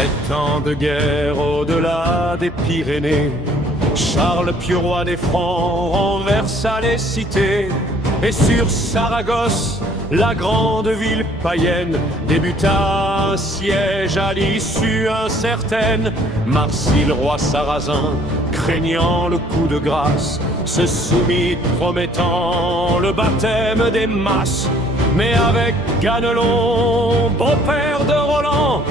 7 ans de guerre au-delà des Pyrénées, Charles Pieux, roi des Francs, renversa les cités. Et sur Saragosse, la grande ville païenne, débuta un siège à l'issue incertaine. Marsile, roi sarrasin, craignant le coup de grâce, se soumit promettant le baptême des masses. Mais avec Ganelon, beau-père de Roland,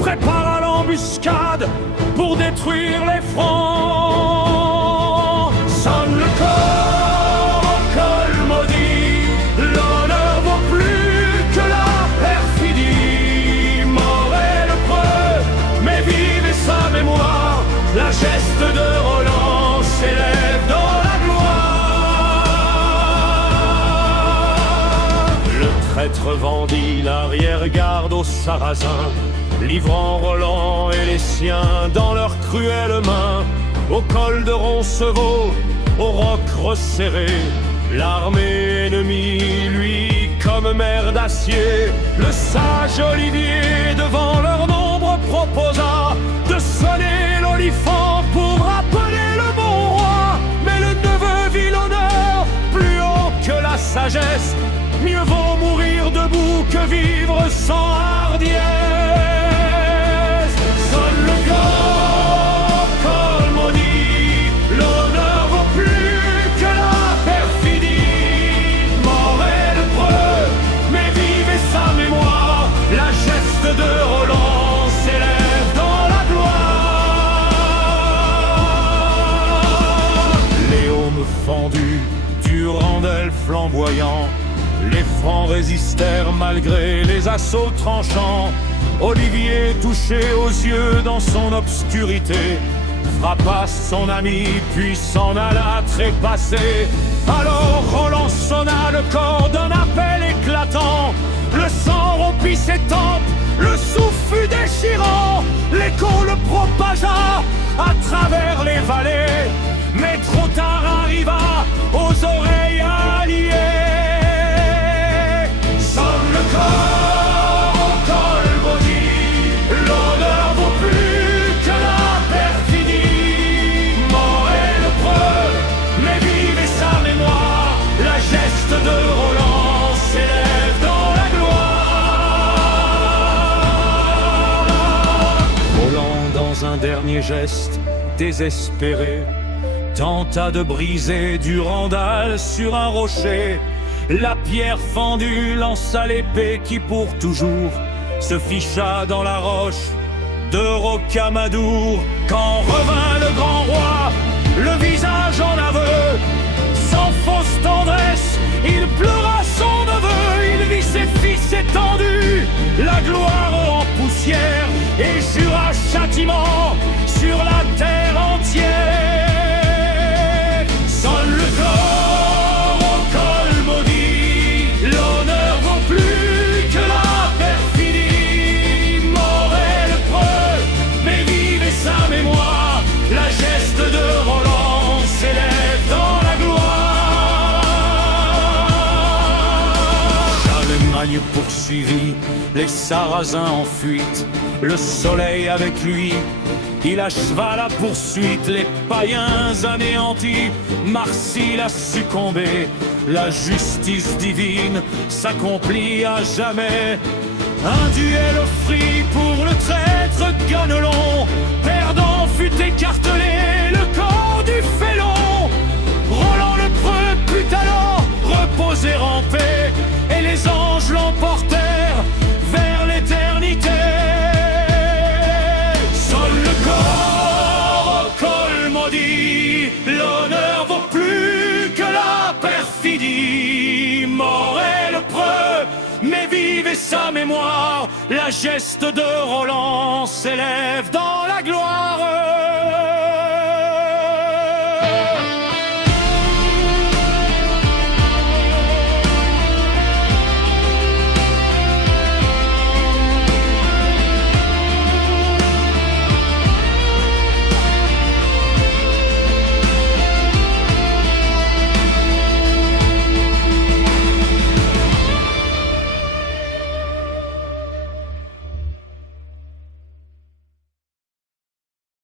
prépara l'embuscade pour détruire les Francs. Sonne le corps au col maudit, l'honneur vaut plus que la perfidie. Mort est le preux, mais vive est sa mémoire, la geste de Roland s'élève dans la gloire. Le traître vendit l'arrière-garde aux Sarrasins, livrant Roland et les siens dans leurs cruelles mains. Au col de Roncevaux, au roc resserré, l'armée ennemie, lui, comme mer d'acier. Le sage Olivier, devant leur nombre, proposa de sonner l'olifant pour rappeler le bon roi. Mais le neveu vit l'honneur plus haut que la sagesse. Mieux vaut mourir debout que vivre sans hardiesse. Flamboyant, les Francs résistèrent malgré les assauts tranchants. Olivier, touché aux yeux dans son obscurité, frappa son ami puis s'en alla trépasser. Alors Roland sonna le corps d'un appel éclatant. Le sang rompit ses tempes, le souffle fut déchirant. L'écho le propagea à travers les vallées, mais trop tard arriva aux oreilles alliées. Sonne le corps au col maudit, l'honneur vaut plus que la perfidie. Mort est le preux, mais vive est sa mémoire, la geste de Roland s'élève dans la gloire. Roland, dans un dernier geste désespéré, tenta de briser Durandal sur un rocher. La pierre fendue lança l'épée qui pour toujours se ficha dans la roche de Rocamadour. Quand revint le grand roi, le visage en aveu, sans fausse tendresse, il pleura son neveu. Il vit ses fils étendus, la gloire en poussière, et jura châtiment sur la terre entière. Sonne le corps au col maudit, l'honneur vaut plus que la perfidie. Mort est le preux, mais vive est sa mémoire, la geste de Roland s'élève dans la gloire. Charlemagne poursuivit les Sarrasins en fuite, le soleil avec lui. Il acheva la poursuite, les païens anéantis. Marsile a succombé, la justice divine s'accomplit à jamais. Un duel offrit pour le traître Ganelon, perdant fut écartelé le corps du félon. Roland le preux put alors reposer en paix, et les anges l'emportèrent vers l'éternité. L'honneur vaut plus que la perfidie. Mort est le preux, mais vive est sa mémoire, la geste de Roland s'élève dans la gloire.